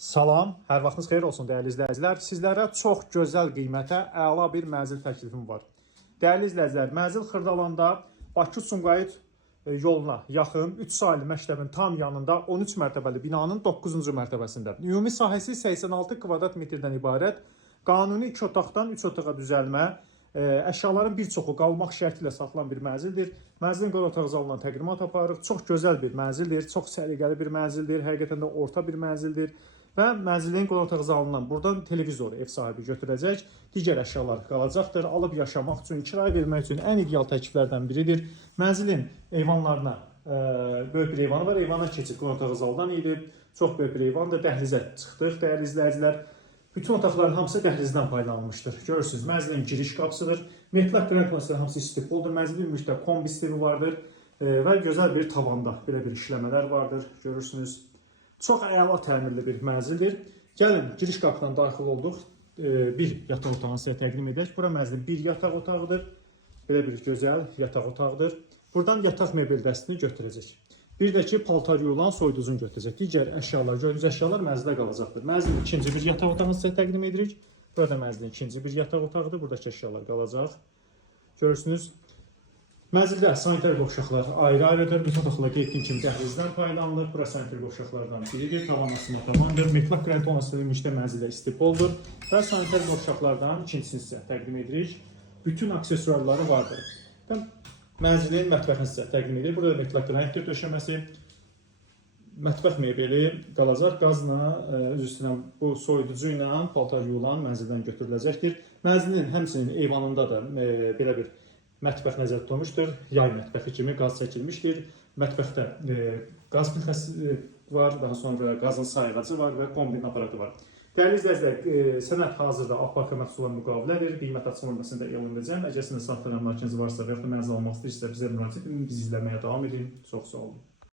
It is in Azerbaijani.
Salam, hər vaxtınız xeyir olsun dəyərli izləyicilər. Sizlərə çox gözəl qiymətə əla bir mənzil təklifim var. Dəyərli izləyicilər, mənzil Xırdalanda Bakı-Sumqayıt yoluna yaxın 3 saylı məktəbin tam yanında 13 mərtəbəli binanın 9-cu mərtəbəsində. Ümumi sahəsi 86 kvadrat metrdən ibarət, qanuni 2 otaqdan 3 otağa düzəlmə, əşyaların bir çoxu qalmaq şərti ilə satılan bir mənzildir. Mənzilin qonaq otaq zalından təqdimat aparırıq. Çox gözəl bir mənzildir, çox səliqəli bir mənzildir, həqiqətən də orta bir mənzildir. Və mənzilin qonaq otaq zalından buradan televizoru ev sahibi götürəcək, digər əşyalar qalacaqdır. Alıb yaşamaq üçün, kirayə vermək üçün ən ideal təkliflərdən biridir. Mənzilin eyvanlarına böyük bir eyvanı var, eyvana keçib qonaq otaq zaldan idi. Çox böyük bir eyvandır, dəhlizə çıxdıq dəyərli izləyicilər. Bütün otaqların hamısı dəhlizdən faydalanmışdır. Görürsünüz, mənzilin giriş qapısıdır. Metlaq qrant məsələn hamısı istipoldur. Mənzilin ümumilikdə kombi sistemi vardır və gözəl bir tavanda belə bir işləmələr vardır. Görürsünüz. Çox əla təmirli bir mənzildir. Gəlin, giriş qapıdan daxil olduq. Bir yataq otağını sizə təqdim edək. Bura mənzilin bir yataq otağıdır. Belə bir gözəl yataq otağıdır. Buradan yataq mebel dəstini götürəcək. Bir də ki, paltar yuyulan soyuducunu götürəcək. Digər əşyalar, gördüyünüz əşyalar mənzildə qalacaqdır. Mənzilin ikinci bir yataq otağını sizə təqdim edirik. Burada mənzilin ikinci bir yataq otağıdır. Buradakı əşyalar qalacaq. Görürsünüz. Mənzildə sanitar qovşaqlar ayrı-ayrıdır. Bütün otaqlar qeyd etdiyim kimi dəhlizdən paylanılır. Bura sanitar qovşaqlardan biridir. Tavan asma tavandır. Metlaq qrant olmasıyla mənzildə istipoldur. Və sanitar qovşaqlardan ikincisini sizə təqdim edirik. Bütün aksesuarları vardır. Mənzilin mətbəxini sizə təqdim edir. Burada metlaq qrantdir döşəməsi. Mətbəx mebeli qalacaq. Qazla, üz üstünə bu soyuducu ilə paltar yuyulan mənzildən götürüləcəkdir. Mənzilin həmçinin eyvanında da belə bir mətbəx nəzərdə tutulmuşdur. Yay mətbəxi kimi qaz çəkilmişdir. Mətbəxdə qaz filtrəsi var, daha sonra qazın sayğacı var və kombin aparatı var. Dəyərli izləyicilər, sənəd hazırda aparat məhsullar müqavilədir. Qiymət açıqlamasında elan edəcəm. Əgər sizin saxtadan markeniz varsa və yaxud da mənzil almaq istəyirsə bizə müraciət edin. Bizi izləməyə davam edin. Çox sağ olun.